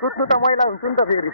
कुद्नु त मैला हुन्छ नि त फेरि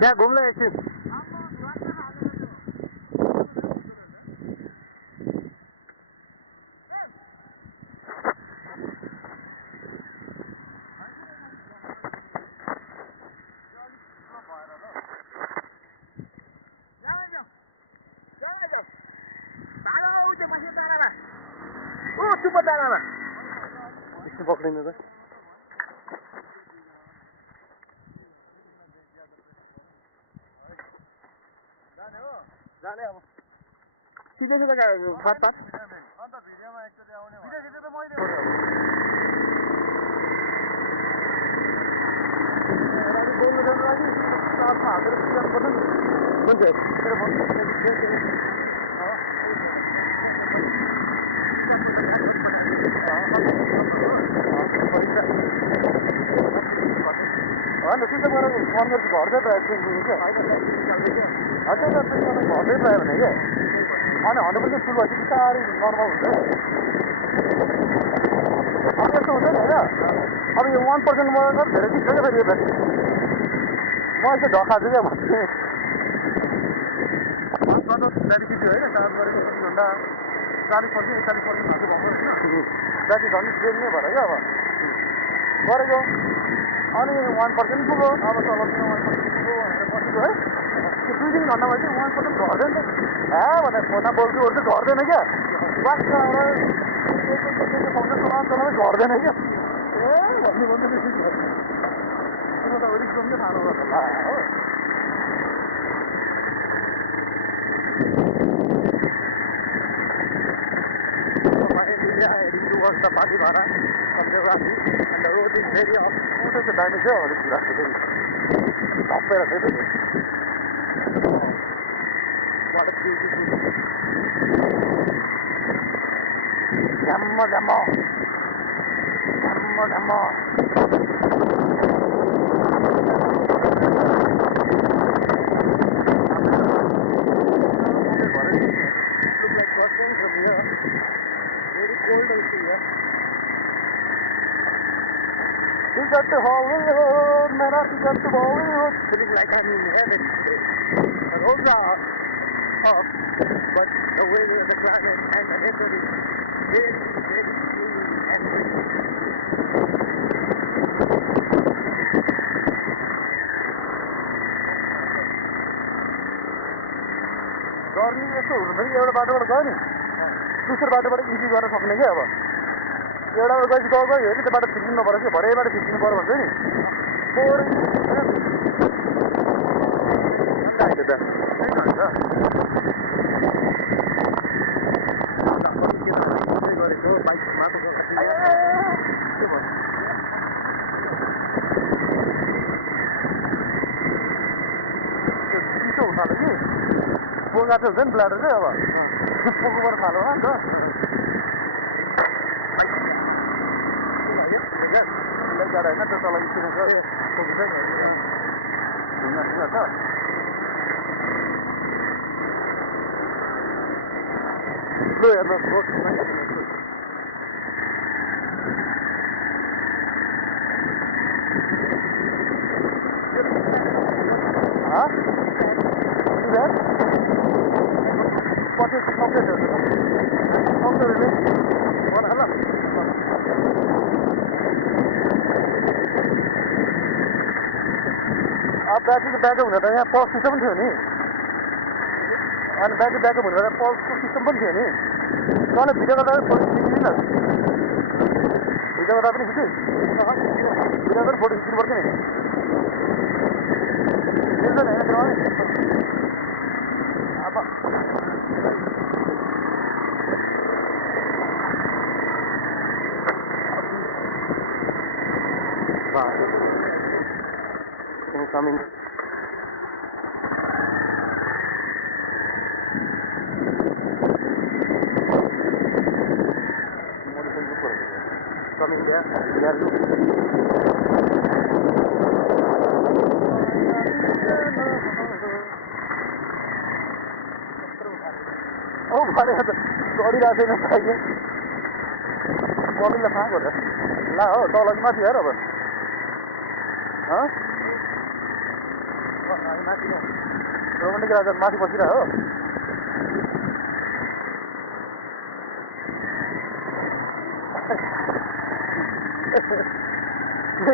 त्यहाँ घुम्न एकछिन पक्रिनु त जाने अब सिधै सिधै फाट फाट अन्त भिडियोमा एकचोटि आउने भिडियो त मैले बोल्नु जानु लागि साथमा हालेर पुग्नु पर्छ नि हुन्छ तेरो फोन होइन त्यसो गरेर फोन गरेर घट्दै पायो एकछिन क्या हजुर घट्दै पायो भने क्या अनि 100% फुल भएपछि बिस्तारै नर्मल हुन्छ अब यस्तो हुन्छ नि होइन अब यो 1% मरेर धेरै दिन छैन फेरि यसलाई म यसो ढकाएको छु क्या भन्ने ब्याट्री किट्यो होइन चार्ज गरेको 2 घन्टा 40% 41% भएको भएको होइन ब्याट्री झन् ड्रेन नै भएर क्या अब गरेको अनि 1% पुग्यो अब चलाउँदैन 1% पुग्यो भनेर बसेको है त्यो 2-3 घन्टामा चाहिँ 1% घट्दैन त भनेर फोनमा बोल्छु ओर्छु घट्दैन क्या वाक्क चलाउँदै घट्दैन क्या भन्नु भन्दै तिम्रो त अलिक जम्मै थाहा होला हो heading towards the Patibara Conservancy and the road is very also the damage of the Pura. Software of it. What a beautiful. Jammo. Look like crossing from here. Very cold also here. Ticket to Hollywood, mera ticket to Bollywood. Feeling like I'm in heaven today. The roads are off, but the weather, the climate, and the weather is very, very cool and गर्मी यस्तो हुँदैन एउटा बाटोबाट गयो नि दोस्रो बाटोबाट easy गर्न सक्ने क्या अब एउटा गएपछि गयो हेरि त्यो बाटो फिर्किनु नपर्छ कि भरेबाट फिर्किनु पर्यो भन्छ नि चिसो हुन थाल्यो कि पोगा चाहिँ हुन्छ नि ब्ल्याडर चाहिँ अब पोकोबाट थाल्यो नि त होइन त्यो तल स्टेसन छ लु हेर्नुहोस् रोड अब ब्याट्रीको ब्याकअप हुँदा त यहाँ पल्स सिस्टम पनि थियो नि अनि ब्याट्री ब्याकअप हुँदा त पल्सको सिस्टम पनि थियो नि तँले भिडियो गर्दा फोटो खिचिदिनु न भिडियो गर्दा पनि खिच्यो भिडियो गर्दा फोटो खिच्नु पर्छ नि मिल्दैन होइन अब incoming coming there oh bhai sorry ra sein चाहिए मोबिल लगा हो ला हो तल माथि हेर अब ह माथि नै रोमन्टिक राजा माथि बसिरा हो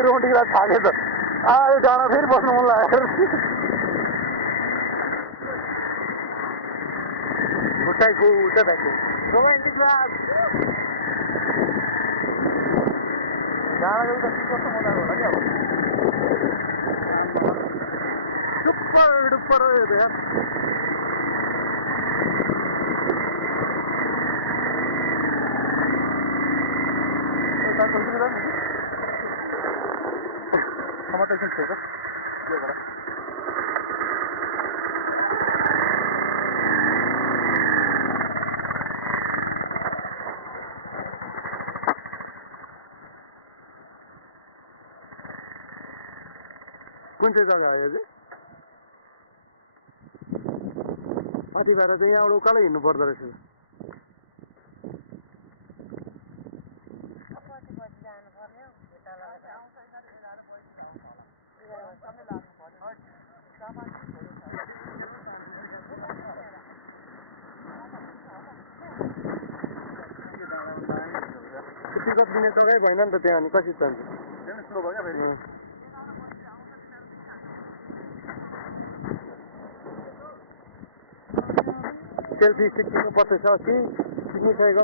रोमन्टिक राजा थाके त यो गाना फेरि बस्नु मन लाग्यो उठाइको उता भएको रोमन्टिक राज गाना गाउँदा के कस्तो मजा होला नि अब super duper ya kita continue kan sama tension check ya gara कुन चाहिँ जग्गा आयो चाहिँ माथि भएर चाहिँ यहाँबाट उकालो हिँड्नु पर्दो रहेछ टिकट दिने जग्गै भएन नि त त्यहाँ अनि कसरी जान्छ सेल्फी स्टिक किन्नु पर्छ कि किन्नु सकेको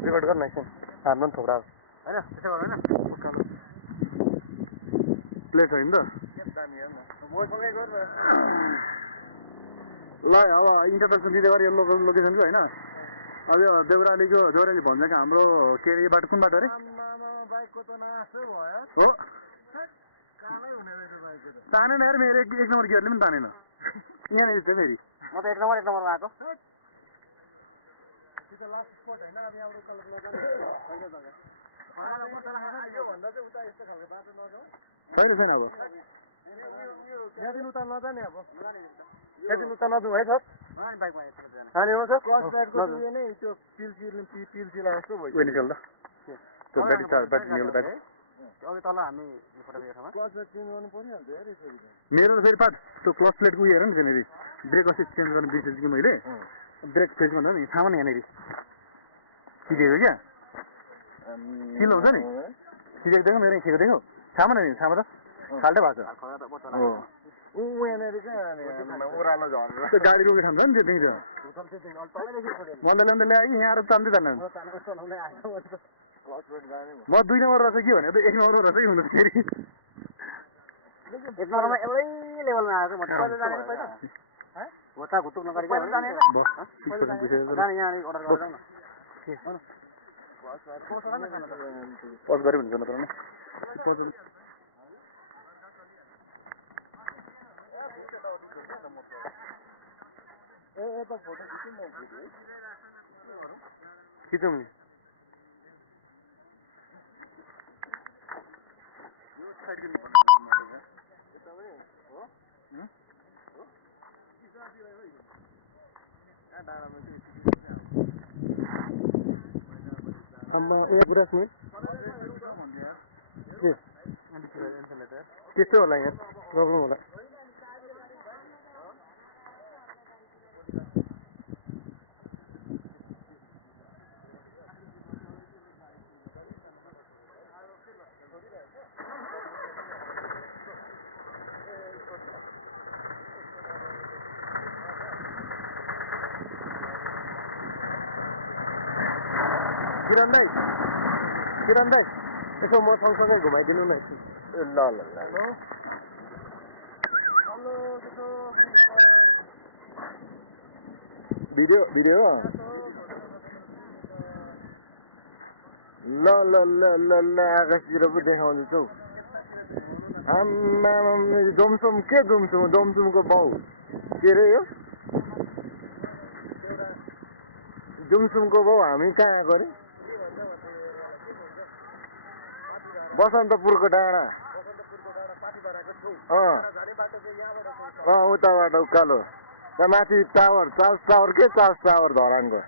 रेकर्ड गर्न एकछिन हार्नु पनि थोप्रा होइन त्यसो गर्दैन प्लेट होइन त ल अब इन्ट्रोडक्सन दिँदै गरेँ यो लोकेसनको होइन अब यो देउरालीको देउराली भन्छ कि हाम्रो के अरे यो बाटो कुन बाटो अरे बाइकको त नासो भयो हो तानेन यार मेरो एक नम्बर गियरले पनि तानेन यहाँनिर थियो फेरि म त एक नम्बरमा आएको छैन छैन अब यहाँदेखि उता नजाने अब यहाँदेखि उता नजाउँ है सर अनि हो सर त्यो पिल्सीलाई जस्तो भयो निकाल्दा त्यो ब्याट्री निकाल्दा ब्याट्री अघि तल हामी मेरो त फेरि पाठ त्यो क्लच प्लेटको उयो हेर नि त्यहाँनिर ब्रेक अस्ति चेन्ज गर्नु बिर्सेछु कि मैले ब्रेक फेरि भन्दा नि सामान यहाँनिर खिचेको क्या किलो हुन्छ नि खिचेको देखो मेरो खिचेको देखो सामान नि सामान त खाल्टै भएको छ यहाँनिर ओह्रालो झर्नु त्यो गाडी रोकेको ठाउँ छ नि त्यो देखिन्छ मन्दाले ल्यायो यहाँ आएर तान्दै तान्नु म 2 नम्बर रहेछ के भने 1 नम्बर रहेछ कि हुनु फेरि 1 नम्बरमा एउटै लेभलमा आएको म त जाने पहिला होता घुटुक नगरी जाने यहाँ अर्डर गर्दा न पज गऱ्यो भने नत्र खिचौँ नि गुराँस नि त्यस्तै होला यहाँ प्रब्लम होला किरण दाई यसो म सँगसँगै घुमाइदिनु न ल ल ल भिडियो भिडियो ल ल ल ल ल आकाशतिर पो देखाउँदैछौ आम्मा जोमसोम के जोमसोमको बाउ के अरे यो जुमसुमको बाउ हामी कहाँ आएको अरे बसन्तपुरको डाँडा उताबाट उकालो त्यहाँ माथि टावर चार्ज टावर धरानको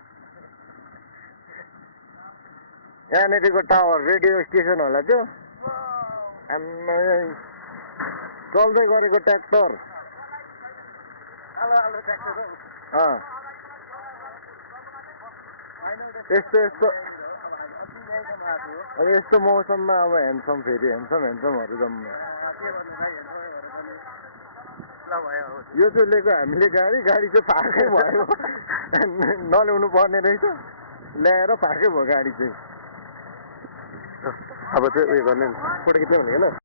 यहाँनिरको टावर रेडियो स्टेसन होला त्यो चल्दै गरेको ट्र्याक्टर यस्तो मौसममा अब ह्यान्डसम फेरि ह्यान्डसमहरू जम्मै यो चाहिँ लिएको हामीले गाडी चाहिँ पार्कै भयो नल्याउनु पर्ने रहेछ ल्याएर पार्कै भयो गाडी चाहिँ अब चाहिँ उयो गर्ने फोटो खिच्यो भने होइन